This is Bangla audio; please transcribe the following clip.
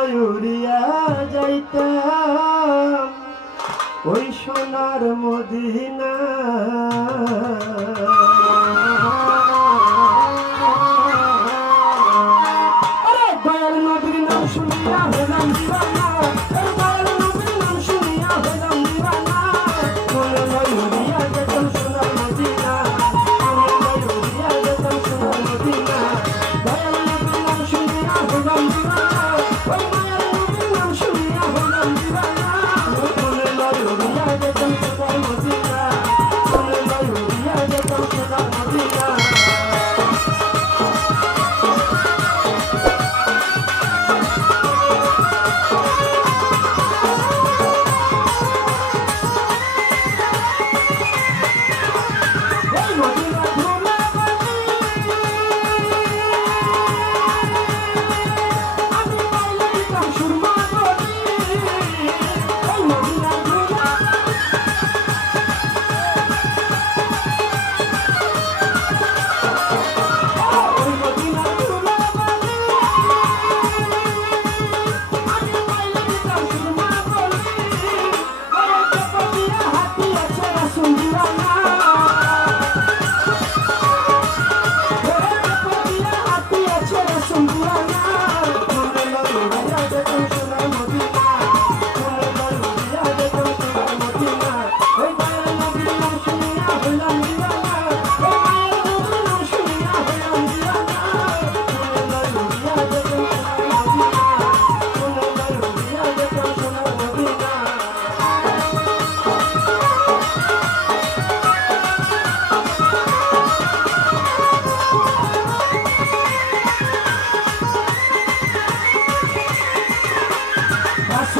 লয় উড়িয়া যাইতাম ওই সোনার মদিনা। আরে দয়াল নবীর নাম শুনিয়া হলাম দিওয়ানা, দয়াল নবীর নাম শুনিয়া হলাম দিওয়ানা। মনে লয় উড়িয়া যেতাম সোনার মদিনা, মনে লয় উড়িয়া যেতাম সোনার মদিনা। দয়াল নবীর নাম শুনিয়া হলাম দিওয়ানা, ওই দয়াল নবীর নাম শুনিয়া হলাম দিওয়ানা। মনে লয় উড়িয়া যেতাম সোনার মদিনা, মনে লয় উড়িয়া যেতাম সোনার মদিনা। That's